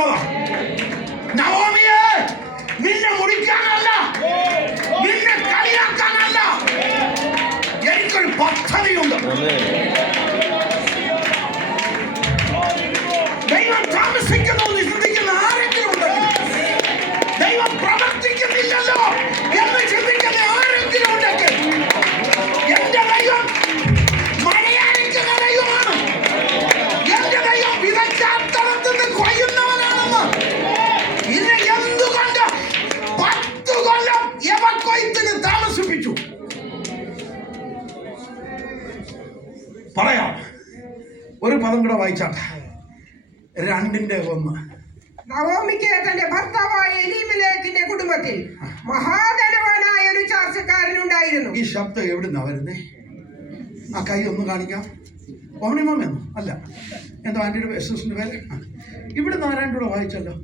വന്നതാ. നവോമിയെ, നിന്നെ മുടിക്കാനല്ല, നിന്നെ കളിയാക്കാനല്ല, എനിക്കൊരു പദ്ധതിയുണ്ട്. ദൈവം താമസിക്കുന്നു എന്ന് ചിന്തിക്കുന്ന ആരെങ്കിലും ഉണ്ടെങ്കിൽ, ദൈവം പ്രവർത്തിക്കുന്നില്ലല്ലോ എന്ന് ചിന്തിക്കുന്ന ആരെങ്കിലും ഉണ്ടെങ്കിൽ, എന്റെ ദൈവം മഴയടിക്കുന്ന ദൈവമാണ്. എന്റെ ദൈവം വിതച്ചാത്തടത്തുനിന്ന് കൊയ്യുന്നവനാണെന്ന്. ഇന്ന് എന്തുകൊണ്ട് 10 കൊല്ലം യവക്കൊയ്ത്തിന് താമസിപ്പിച്ചു? പറയാം. ഒരു പദം കൂടെ വായിച്ചാട്ടെ. 2:1. നവോമിക്ക് തന്റെ ഭർത്താവായ എലീമേലെക്കിന്റെ കുടുംബത്തിൽ മഹാധനവാനായ ഒരു ചാർച്ചക്കാരനുണ്ടായിരുന്നു. ഈ ശബ്ദം എവിടുന്നാ വരുന്നേ? ആ കൈ ഒന്ന് കാണിക്കാം. ഓമണിമാമെന്നോ? അല്ല, എന്തോ ആന്റിയുടെ എസ്എസിന്റെ പേര്. ഇവിടുന്ന് ആരാണ്ട് കൂടെ വായിച്ചല്ലോ.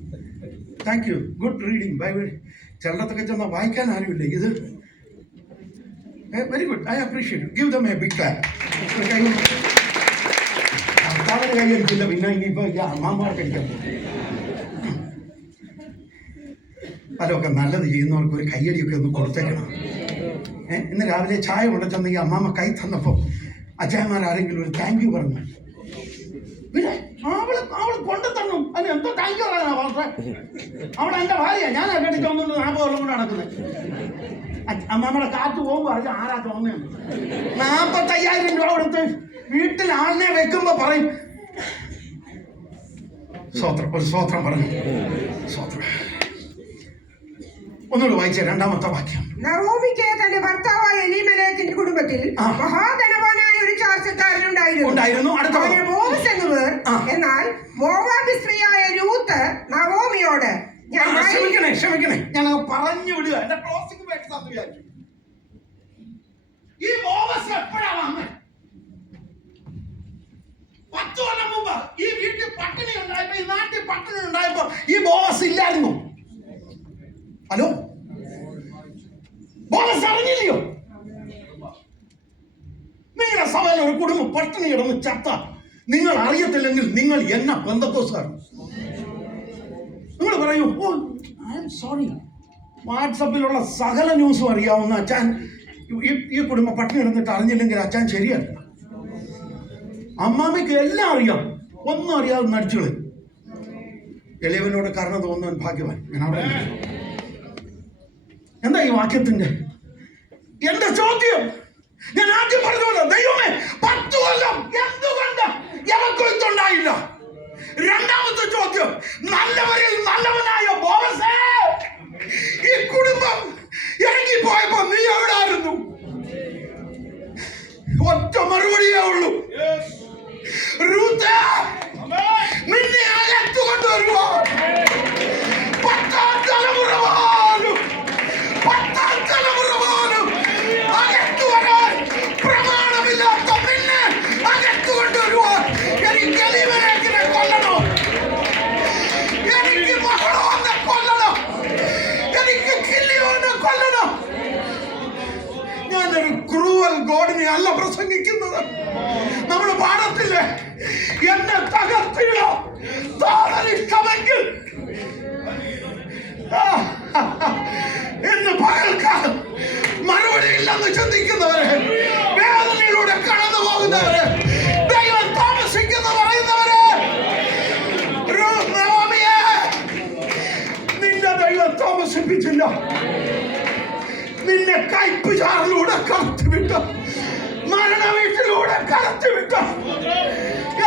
Thank you. Good reading Bible. ചിലടത്തൊക്കെ ചെന്നാൽ വായിക്കാൻ ആരുമില്ല. ഇത് very good. I appreciate. Give them a big clap. ഭർത്താവിന് കൈയടിച്ചില്ല, പിന്നെ ഇനിയിപ്പോ അമ്മാമാർക്ക് അടിക്കാൻ പോകും. പലൊക്കെ നല്ലത് ചെയ്യുന്നവർക്ക് ഒരു കയ്യടിയൊക്കെ ഒന്ന് കൊടുത്തേക്കണം. ഇന്ന് രാവിലെ ചായ കൊണ്ടുവന്ന ഈ അമ്മാമ്മ കൈ തന്നപ്പോൾ അച്ഛന്മാരാരെങ്കിലും ഒരു താങ്ക് യു പറഞ്ഞു. പിന്നെ അവള് കൊണ്ടു തന്നു. അതിന് എന്തോ താങ്ക് യു പറയാനാ വളരെ. അവിടെ എൻ്റെ ഭാര്യ, ഞാൻ കെട്ടി തോന്നുന്നുണ്ട് 40 കൊല്ലം കൊണ്ട് നടക്കുന്നത്. അമ്മാമ്മയുടെ കാറ്റ് പോകുമ്പോൾ അറിയാം ആരാ തോന്നുന്നു. 45,000 രൂപ കൊടുത്ത് വീട്ടിൽ ആളിനെ വെക്കുമ്പോ പറയും സ്വത്രം. ഒരു സ്വത്രം പറഞ്ഞു. സ്വത്രം ഒന്നുകൂടെ വായിച്ച 2ാമത്തെ വാക്യം. നവോമിക്ക് തന്റെ ഭർത്താവായ എലീമേലെക്കിന്റെ കുടുംബത്തിൽ മഹാധനവാനായ ഒരു ചാർച്ചക്കാരനുണ്ടായിരുന്നു. അവന് ബോവസ് എന്ന് പേർ. എന്നാൽ മോവാബ് സ്ത്രീയായ രൂത്ത് നവോമിയോട്, ക്ഷമിക്കണേ, ഞാൻ പറഞ്ഞു വിടുക. എന്റെ ക്ലോസിംഗ് വിചാരിച്ചു. ഈ ബോവസ് എപ്പോഴാ വന്നത്? 10 കൊല്ലം മുമ്പ് ഈ വീട്ടിൽ പട്ടിണി ഉണ്ടായപ്പോ, ഈ നാട്ടിൽ പട്ടിണി ഉണ്ടായപ്പോ ഈ ബോവസ് ഇല്ലായിരുന്നു. ഹലോ, ബോവസ് അറിഞ്ഞില്ലയോ? നിങ്ങളുടെ സഭയിൽ ഒരു കുടുംബം പട്ടിണി കിടന്ന് ചത്ത നിങ്ങൾ അറിയത്തില്ലെങ്കിൽ നിങ്ങൾ എന്നെ പെന്തക്കോസ്തുകാർ. നിങ്ങൾ പറയൂ, ഓ ഐ ആം സോറി. വാട്സപ്പിലുള്ള സകല ന്യൂസും അറിയാവുന്ന അച്ഛൻ ഈ കുടുംബം പട്ടിണി കിടന്നിട്ട് അറിഞ്ഞില്ലെങ്കിൽ അച്ഛൻ ശരിയല്ല. അമ്മാമ്മയ്ക്ക് എല്ലാം അറിയാം, ഒന്നും അറിയാതെ നടിച്ചുകളെ. എളിയവനോട് കരുണ തോന്നുന്നവൻ ഭാഗ്യവാൻ. ഞാൻ അവിടെ എന്താ ഈ വാക്യത്തിന്റെ എന്റെ ചോദ്യം? ഞാൻ ആദ്യം പറഞ്ഞ ദൈവമേ, 10 കൊല്ലം എന്തുകൊണ്ട് യവക്കൊയ്ത്തുണ്ടായില്ല? 2ാമത്തെ ചോദ്യം, നല്ലവരിൽ നല്ലവനായ ബോവസേ, ഈ കുടുംബം ഇറങ്ങിപ്പോയപ്പോ നീ എവിടായിരുന്നു? ഒറ്റ മറുപടിയേ ഉള്ളൂ. റൂത്ത്, നിന്നെ അകത്തു കൊണ്ടുവരുമോ? 10ാം തലമുറ പോലും അകത്തു വരാൻ പ്രമാണമില്ലാത്ത നിന്നെ അകത്തു കൊണ്ടുവരുമോ? എനിക്ക് എലീമേലെക്കിനെ കൊല്ലണോ? എനിക്ക് മഹളോനെ കൊല്ലണോ? എനിക്ക് കില്ലിയോനെ കൊല്ലണോ? ഞാനൊരു ക്രൂവൽ ഗോഡിനെ അല്ല പ്രസംഗിക്കുന്നത്. നമ്മൾ പാടത്തില്ലേ, എന്നെ തകർത്തില്ല താതനിഷ്ടമെങ്കിൽ എന്ന് പകൽക്കാലം മറുപടി ഇല്ലെന്ന് ചിന്തിക്കുന്നവരെ, വേദനയിലൂടെ കടന്നു പോകുന്നവരെ, ദൈവം താമസിക്കുന്ന പറയുന്നവരെ, നവോമിയെ, നിന്റെ ദൈവം താമസിപ്പിച്ചില്ല. നിന്നെ കയ്പ് ചാറിലൂടെ കടത്തിവിട്ടു, മരണ വീട്ടിലൂടെ കടത്തിവിട്ടു.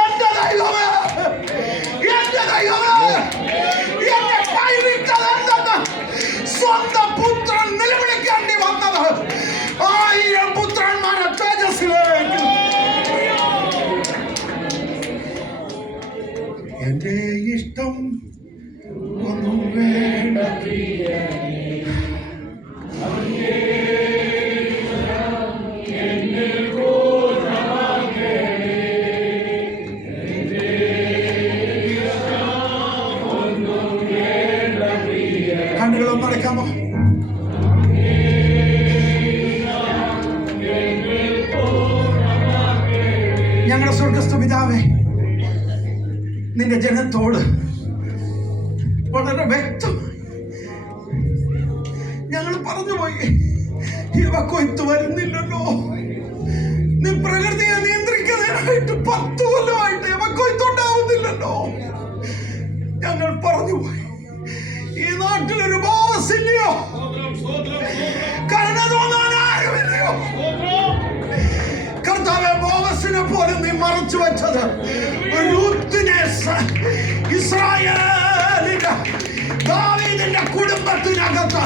എന്റെ ദൈവമേ, എന്റെ കൈവിട്ടതെന്തെന്ന് സ്വന്തം പുത്രൻ നിലവിളിക്കേണ്ടി വന്നത് 1000 പുത്രന്മാരെ തേജസ്സിലേക്ക്. എന്റെ ഇഷ്ടം ഒന്നും വേണ്ട, കണ്ണുകളൊന്നും അടയ്ക്കാമോ? ഞങ്ങളുടെ സ്വർഗ്ഗസ്ഥ പിതാവേ, നിന്റെ ജനത്തോട് വളരെ വ്യക്തമായി ഞങ്ങൾ പറഞ്ഞുപോയി, ഇവ കൊയ്ത്ത് വരുന്നില്ലല്ലോ. നീ പ്രകൃതിയെ നിയന്ത്രിക്കുന്നതിനായിട്ട് 10 കൊല്ലമായിട്ട് ഇവ കൊയ്ത്തുണ്ടാവുന്നില്ലല്ലോ. ഞങ്ങൾ പറഞ്ഞുപോയി, ഈ നാട്ടിലൊരു ബോസില്ലയോ, കരുണ തോന്നാൻ ആരുമില്ലയോ. കർത്താവെ, ബോവസിനെ പോലും നീ മറച്ചു വെച്ചത് രൂത്തിനെ, ഇസ്രായേലിന്റെ ദാവീദിന്റെ കുടുംബത്തിനകത്ത്,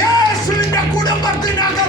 യേശുവിന്റെ കുടുംബത്തിനകത്ത്